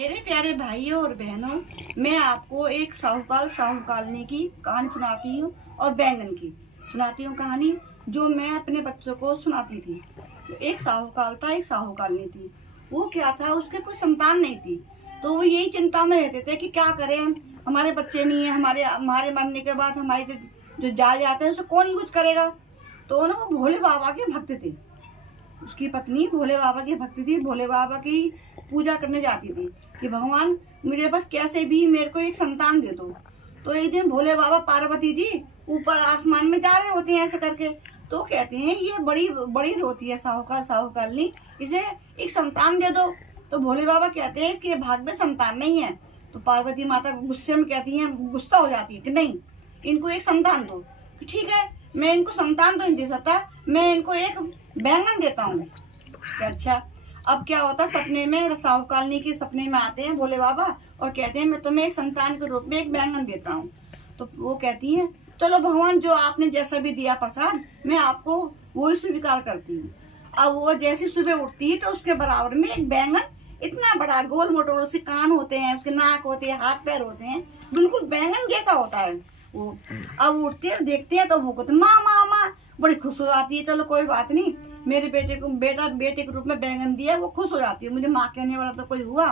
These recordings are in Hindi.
मेरे प्यारे भाइयों और बहनों, मैं आपको एक साहूकालनी की कहानी सुनाती हूँ और बैंगन की सुनाती हूँ कहानी, जो मैं अपने बच्चों को सुनाती थी। एक साहूकाल था, एक साहूकालनी थी। वो क्या था, उसके कोई संतान नहीं थी, तो वो यही चिंता में रहते थे कि क्या करें हम, हमारे बच्चे नहीं है, हमारे हमारे मरने के बाद हमारी जो जो जाते हैं उसे कौन कुछ करेगा। तो ना वो भोले बाबा के भक्त थे। उसकी पत्नी भोले बाबा की भक्ति थी, भोले बाबा की पूजा करने जाती थी कि भगवान मुझे बस कैसे भी मेरे को एक संतान दे दो। तो एक दिन भोले बाबा पार्वती जी ऊपर आसमान में जा रहे होते हैं ऐसे करके, तो कहते हैं ये बड़ी बड़ी रोती है साहूकालनी, इसे एक संतान दे दो। तो भोले बाबा कहते हैं इसके भाग में संतान नहीं है। तो पार्वती माता गुस्से में कहती हैं, गुस्सा हो जाती है कि नहीं, इनको एक संतान दो। ठीक है, मैं इनको संतान तो नहीं दे सकता, मैं इनको एक बैंगन देता हूँ। अच्छा, अब क्या होता, सपने में साहूकालनी के सपने में आते हैं भोले बाबा और कहते हैं मैं तुम्हें एक संतान के रूप में एक बैंगन देता हूँ। तो वो कहती हैं चलो भगवान, जो आपने जैसा भी दिया प्रसाद, मैं आपको वही स्वीकार करती हूँ। अब वो जैसी सुबह उठती है तो उसके बराबर में एक बैंगन, इतना बड़ा गोल मोटोल, उसके कान होते हैं, उसके नाक होते हैं, हाथ पैर होते हैं, बिल्कुल बैंगन जैसा होता है वो। अब उठते हैं, देखते हैं तो वो कहते माँ माँ माँ, बड़ी खुश हो जाती है। चलो कोई बात नहीं, मेरे बेटे को बेटे के रूप में बैंगन दिया, वो खुश हो जाती है, मुझे माँ कहने वाला तो कोई हुआ।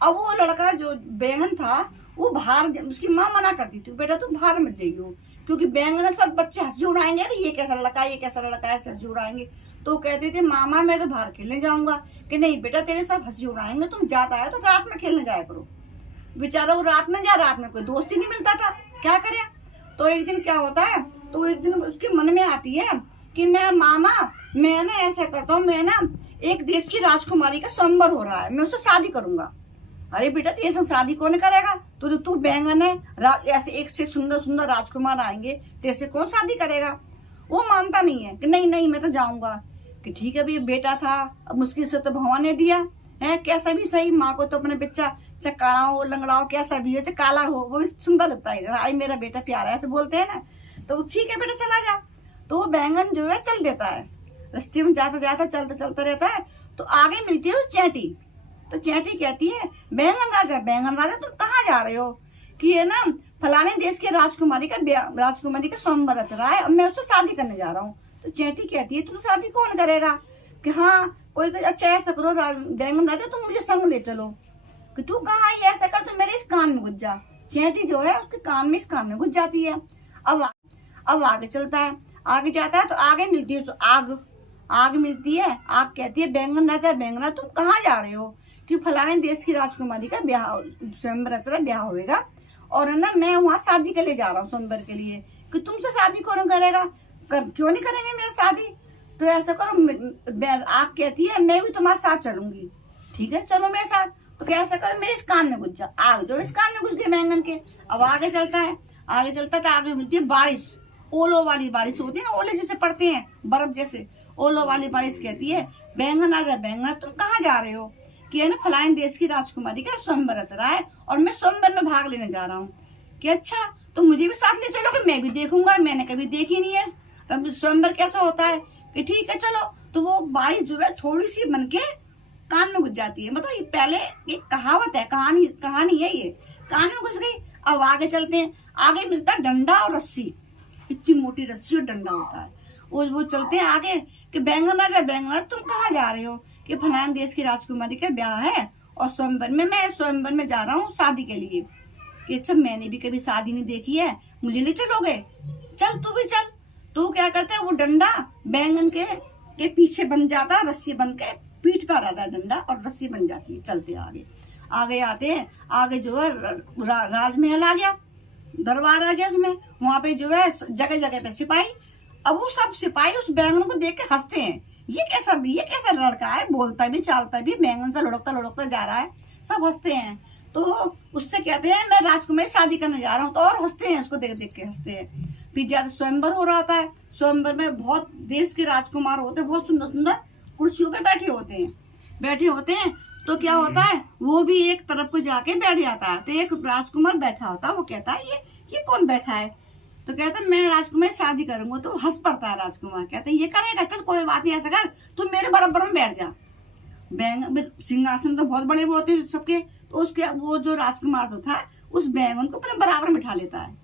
अब वो लड़का जो बैंगन था वो बाहर, उसकी माँ मना करती थी बेटा तू बाहर मत जाइयो, क्योंकि बैंगन सब बच्चे हंसी उड़ाएंगे, अरे ये कैसा लड़का है, ये कैसा लड़का है, हंसी उड़ाएंगे। तो कहते थे मामा मैं तो बाहर खेलने जाऊंगा। कि नहीं बेटा, तेरे सब हंसी उड़ाएंगे, तुम जाता है तो रात में खेलने जाया करो। बेचारा वो रात में कोई दोस्त ही नहीं मिलता था, क्या करे। तो एक दिन क्या होता है, तो एक दिन उसके मन में आती है कि मैं मामा, मैं ना ऐसा करता हूँ, मैं ना एक देश की राजकुमारी का स्वयंवर हो रहा है, मैं उससे शादी करूंगा। अरे बेटा तेरे साथ शादी कौन करेगा, तो तू बैंगन है, ऐसे एक से सुंदर सुंदर राजकुमार आएंगे, तेरे से कौन शादी करेगा। वो मानता नहीं है कि नहीं नहीं मैं तो जाऊंगा। कि ठीक है भाई, बेटा था, अब मुश्किल से तो भगवान ने दिया है, कैसा भी सही, माँ को तो अपने बच्चा चकाड़ा हो लंगड़ा हो कैसा भी है, काला हो, वो भी सुंदर लगता है, अरे मेरा बेटा प्यारा है, ऐसे बोलते हैं ना। तो ठीक है बेटा चला जा। तो वो बैंगन जो है चल देता है, रास्ते में जाता जाता चलता चलता रहता है। तो आगे मिलती है उस चैंटी। तो चैंटी कहती है बैंगन राजा तुम कहाँ जा रहे हो। कि ये ना फलाने देश के राजकुमारी का स्वयंवर रच रहा है, अब मैं उससे शादी करने जा रहा हूँ। तो चैंटी कहती है तुम शादी कौन करेगा। कि हाँ कोई अच्छा ऐसा करो बैंगन राजा तुम मुझे संग ले चलो। कि तू कहाँ आई, ऐसा कर तो मेरे इस कान में घुस जा। चैंटी जो है उसके कान में, इस कान में घुस जाती है। अब आगे चलता है, आगे जाता है तो आगे मिलती है तो आग मिलती है। आग कहती है बैंगन राजा तुम कहाँ जा रहे हो। कि फलाने देश की राजकुमारी का ब्याह, स्वयंवर रच रहा, ब्याह होगा और है ना मैं वहाँ शादी के लिए जा रहा हूँ स्वयंवर के लिए। कि तुमसे शादी कौन करेगा, क्यों नहीं करेंगे मेरा शादी। तो ऐसा करो, आग कहती है मैं भी तुम्हारे साथ चलूंगी। ठीक है चलो मेरे साथ। तो कैसा करो, मेरे इस कान में घुस जा। आग जो इस कान में घुस गई बैंगन के। अब आगे चलता है तो आगे मिलती है बारिश, ओलो वाली बारिश होती है ना, ओले जैसे पड़ते हैं बर्फ जैसे, ओलो वाली बारिश कहती है बैंगन राजा तुम कहाँ जा रहे हो। कि है ना फलाने देश की राजकुमारी का स्वयंवर रच रहा है और मैं स्वयंवर में भाग लेने जा रहा हूँ। कि अच्छा तो मुझे भी साथ ले चलो, कि मैं भी देखूंगा, मैंने कभी देखी नहीं है स्वयंवर कैसा होता है। कि ठीक है चलो। तो वो बारिश जो है थोड़ी सी बन के कान में घुस जाती है। मतलब ये पहले एक कहावत है, कहानी है, ये कान में घुस गई। अब आगे चलते हैं, आगे मिलता है डंडा और रस्सी, इतनी मोटी रस्सी और डंडा होता है। वो चलते हैं आगे कि बैंगन राजा तुम कहाँ जा रहे हो। कि फलाने देश की राजकुमारी का ब्याह है और मैं स्वयंवर में जा रहा हूँ शादी के लिए। कि अच्छा मैंने भी कभी शादी नहीं देखी है, मुझे नहीं चलोगे, चल तू भी चल। तो क्या करते हैं, वो डंडा बैंगन के पीछे बन जाता, रस्सी बन के पीठ पर आता है डंडा और रस्सी बन जाती है। चलते आगे आते हैं, आगे जो है राजमहल आ गया, दरबार आ गया उसमें। वहां पे जो है जगह जगह पे सिपाही। अब वो सब सिपाही उस बैंगन को देख के हंसते हैं, ये कैसा लड़का है, बोलता भी चालता भी, बैंगन से लुढ़कता जा रहा है, सब हंसते हैं। तो उससे कहते हैं मैं राजकुमारी शादी करने जा रहा हूँ, तो और हंसते हैं, उसको देख देख के हंसते हैं। फिर ज्यादा स्वयंवर हो रहा होता है, स्वयंवर में बहुत देश के राजकुमार होते हैं, बहुत सुंदर सुंदर कुर्सियों पे बैठे होते हैं। तो क्या होता है, वो भी एक तरफ को जाके बैठ जाता है। तो एक राजकुमार बैठा होता है, वो कहता है ये कौन बैठा है। तो कहता है मैं राजकुमारी शादी करूंगा। तो हंस पड़ता है राजकुमार, कहते हैं ये करेगा, चल कोई बात नहीं, ऐसा कर तुम मेरे बराबर में बैठ जा। सिंहासन तो बहुत बड़े होते हैं सबके, तो उसके वो जो राजकुमार जो था उस बैंगन को अपने बराबर में बिठा लेता है।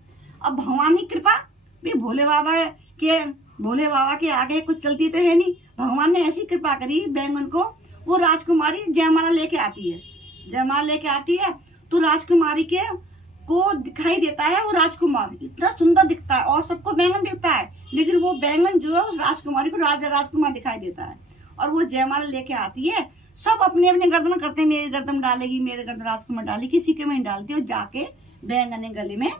अब भगवान की कृपा भी भोले बाबा के आगे कुछ चलती तो है नहीं। भगवान ने ऐसी कृपा करी बैंगन को, वो राजकुमारी जयमाला लेके आती है। जयमाला लेके आती है तो राजकुमारी के को दिखाई देता है वो राजकुमार इतना सुंदर दिखता है और सबको बैंगन दिखता है, लेकिन वो बैंगन जो है उस राजकुमारी को राजकुमार दिखाई देता है। और वो जयमाला लेके आती है, सब अपने अपने गर्दन करते हैं, मेरी गर्दन डालेगी, मेरे गर्दन राजकुमार डाली, किसी के में नहीं डालती। और जाके बैंगन ने गले में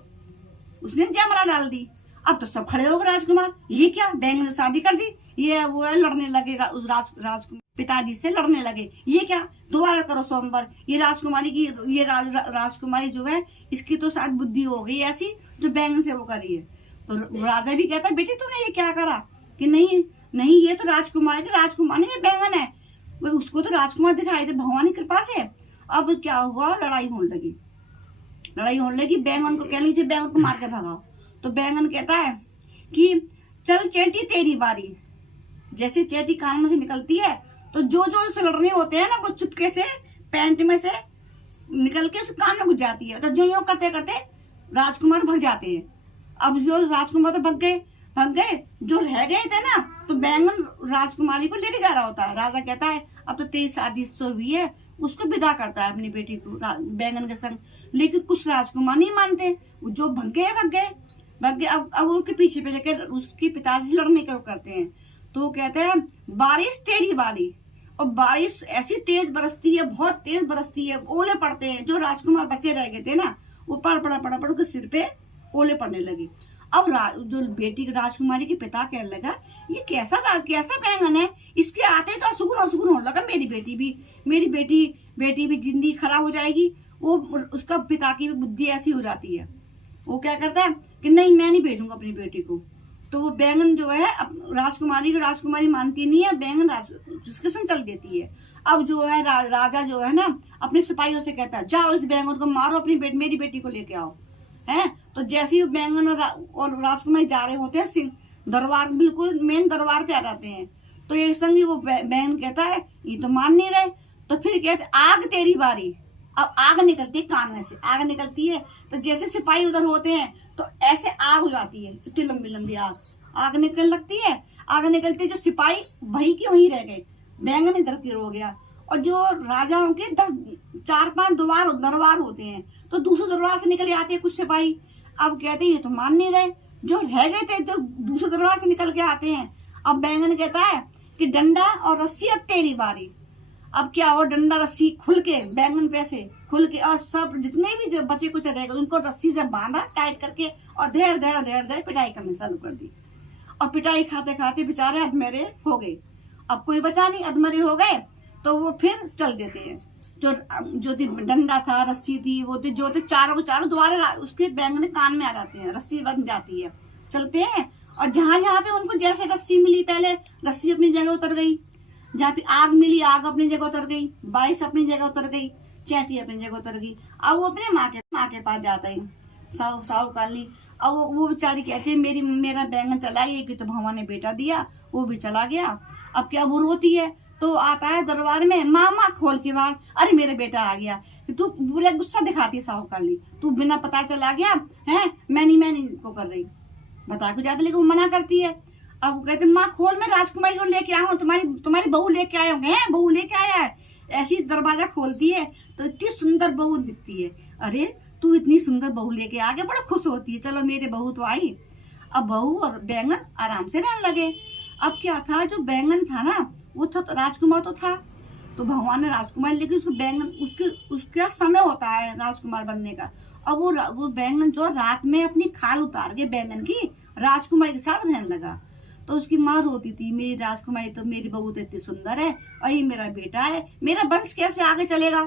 उसने जयमाला डाल दी। अब तो सब खड़े हो गए, राजकुमार ये क्या, बैंगन से शादी कर दी, ये वो लड़ने लगे राजकुमार पिताजी से लड़ने लगे, ये क्या, दोबारा करो सोमवार। ये राजकुमारी की ये राजकुमारी जो है इसकी तो शायद बुद्धि हो गई ऐसी जो बैंगन से वो करी है। तो राजा भी कहता है बेटी तूने ये क्या करा, कि नहीं नहीं ये तो राजकुमारी ये बैंगन है। उसको तो राजकुमार दिखाई दे भगवान की कृपा से। अब क्या हुआ, लड़ाई होने लगी। बैंगन को कह लीजिए बैंगन को मार के भगाओ। तो बैंगन कहता है कि चल चेटी तेरी बारी। जैसे चेटी कान में से निकलती है तो जो से लड़ने होते हैं ना वो चुपके से पैंट में से निकल के उसके कान में घुस जाती है। तो जो करते करते राजकुमार भाग जाते हैं। अब जो राजकुमार तो भाग गए, जो रह गए थे ना तो बैंगन राजकुमारी को लेके जा रहा होता है। राजा कहता है अब तो तेरी शादी तो हुई है, उसको विदा करता है अपनी बेटी को बैंगन के संग। लेकिन कुछ राजकुमार नहीं मानते, जो भाग गए। अब उसके पीछे पे जाकर उसके पिताजी लड़ने के करते हैं। तो कहते हैं बारिश तेरी बारी। और बारिश ऐसी तेज बरसती है, बहुत तेज बरसती है, ओले पड़ते हैं। जो राजकुमार बचे रह गए थे ना वो पड़ के सिर पे ओले पड़ने लगी। अब जो बेटी राजकुमारी के पिता कहने लगा ये कैसा बैंगन है, इसके आते तो सुगुन होने लगा, मेरी बेटी भी जिंदगी खराब हो जाएगी। वो उसका पिता की बुद्धि ऐसी हो जाती है। वो क्या करता है कि नहीं मैं नहीं भेजूंगा अपनी बेटी को। तो वो बैंगन जो है राजकुमारी मानती नहीं है, बैंगन उसके संग चल देती है। अब जो है राजा जो है ना अपने सिपाहियों से कहता है जाओ इस बैंगन को मारो, मेरी बेटी को लेके आओ। है तो जैसे ही बैंगन और राजकुमारी जा रहे होते हैं दरबार, बिल्कुल मेन दरबार पे आ जाते हैं। तो एक संग वो बैंगन कहता है ये तो मान नहीं रहे। तो फिर कहते आग तेरी बारी। अब आग निकलती है कान में से, आग निकलती है तो जैसे सिपाही उधर होते हैं तो ऐसे आग हो जाती है, इतनी लंबी आग निकलने लगती है। आग निकलती है, जो सिपाही वही के वहीं रह गए, बैंगन इधर की हो गया। और जो राजाओं के 4-5 दरबार होते हैं तो दूसरे दरबार से निकल आते हैं कुछ सिपाही। अब कहते हैं ये तो मान नहीं रहे, जो रह गए थे जो दूसरे दरबार से निकल के आते हैं। अब बैंगन कहता है कि डंडा और रस्सी अब तेरी बारी। अब क्या हो, डंडा रस्सी खुल के बैंगन पे से खुल के और सब जितने भी जो बचे कुछ रह गए उनको रस्सी से बांधा टाइट करके और धैर पिटाई करनी चालू कर दी। और पिटाई खाते खाते बेचारे अधमरे हो गए। अब कोई बचा नहीं, अधमरे हो गए। तो वो फिर चल देते हैं। जो डंडा था, रस्सी थी, वो जो थे चारों दोबारा उसके बैंगन कान में आ जाते हैं, रस्सी बन जाती है, चलते हैं। और जहां पे उनको जैसे रस्सी मिली, पहले रस्सी अपनी जगह उतर गई, जहाँ पे आग मिली आग अपनी जगह उतर गई, बारिश अपनी जगह उतर गई, चैटी अपनी जगह उतर गई। अब वो अपने माँ के पास जाता है साहू काली। अब वो बेचारी कहती है मेरा बैंगन चला गया, कि तो भगवान ने बेटा दिया, वो भी चला गया। अब क्या वो रोती है तो आता है दरबार में, मामा खोल के बाहर, अरे मेरा बेटा आ गया। तू बोले गुस्सा दिखाती है साहू काली, तू बिना पता चला गया है, मैं नहीं को कर रही, बता के जाते, लेकिन वो मना करती है। अब वो कहते माँ खोल, मैं राजकुमारी को लेके आया हूँ, तुम्हारी बहू लेके आए होंगे, बहू लेके आया है। ऐसी दरवाजा खोलती है तो इतनी सुंदर बहू दिखती है। अरे तू इतनी सुंदर बहू लेके आ गया, बड़ा खुश होती है, चलो मेरे बहू तो आई। अब बहू और बैंगन आराम से रहने लगे। अब क्या था, जो बैंगन था ना वो था तो राजकुमार तो था, तो भगवान ने राजकुमार, लेकिन उसको बैंगन उसका समय होता है राजकुमार बनने का। अब वो बैंगन जो रात में अपनी खाल उतार के बैंगन की राजकुमारी के साथ रहने लगा। तो उसकी माँ रोती थी, मेरी राजकुमारी तो, मेरी बहू तो इतनी सुंदर है और ये मेरा बेटा है, मेरा वंश कैसे आगे चलेगा।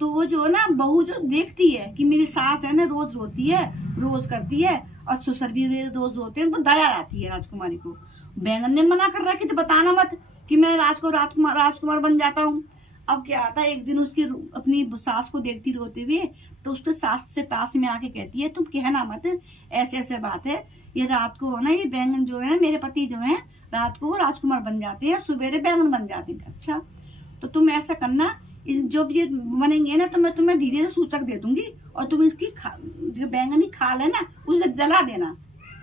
तो वो जो ना बहू जो देखती है कि मेरी सास है ना रोज रोती है, रोज करती है, और ससुर भी रोज रोते हैं, उनको दया आती है राजकुमारी को। बैंगन ने मना कर रहा कि तो बताना मत कि मैं राजकुमार बन जाता हूँ। अब क्या आता है, एक दिन उसकी अपनी सास को देखती रोते हुए, तो उसके सास से पास में आके कहती है तुम कहना मत, ऐसे बात है, ये रात को ना ये बैंगन जो है मेरे पति जो है रात को राजकुमार बन जाते हैं, सवेरे बैंगन बन जाते हैं। अच्छा तो तुम ऐसा करना इस जब ये बनेंगे ना तो मैं तुम्हें धीरे से सूचक दे दूंगी और तुम इसकी जो बैंगनी खाल है ना उसे जला देना,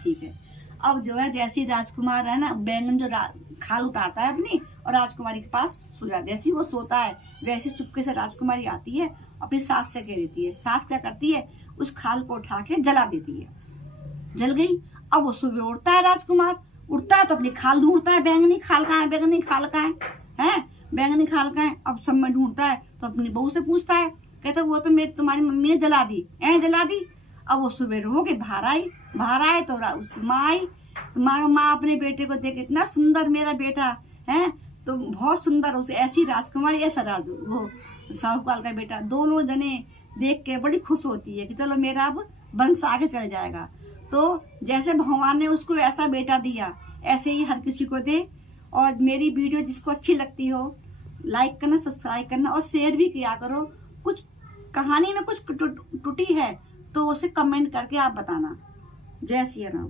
ठीक है। अब जो है जैसे राजकुमार है ना बैंगन जो खाल उतारता है अपनी और राजकुमारी के पास सो जाता है, जैसे ही वो सोता है वैसे चुपके से राजकुमारी आती है, अपनी सास से कह देती है। सास क्या करती है, उस खाल को उठा के जला देती है, जल गई। अब वो सुबह उठता है, राजकुमार उठता है तो अपनी खाल ढूंढता है, बैंगनी खाल कहाँ है, बैंगनी खाल कहाँ है, बैंगनी खाल कहाँ है। अब सब में ढूंढता है तो अपनी बहू से पूछता है, कहता वो तो मेरी तुम्हारी मम्मी ने जला दी, जला दी। अब वो सुबह रो के बाहर आए तो उसकी माँ आई। माँ अपने बेटे को देख, इतना सुंदर मेरा बेटा है, तो बहुत सुंदर, उसे ऐसी राजकुमारी ऐसा राज, वो साहूकाल का बेटा। दोनों जने देख के बड़ी खुश होती है कि चलो मेरा अब वंश आगे चल जाएगा। तो जैसे भगवान ने उसको ऐसा बेटा दिया ऐसे ही हर किसी को दे। और मेरी वीडियो जिसको अच्छी लगती हो लाइक करना, सब्सक्राइब करना और शेयर भी किया करो। कुछ कहानी में कुछ टूटी है तो उसे कमेंट करके आप बताना। जय सिया राम।